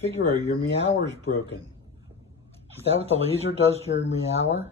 Figaro, your meower's broken. Is that what the laser does to your meower?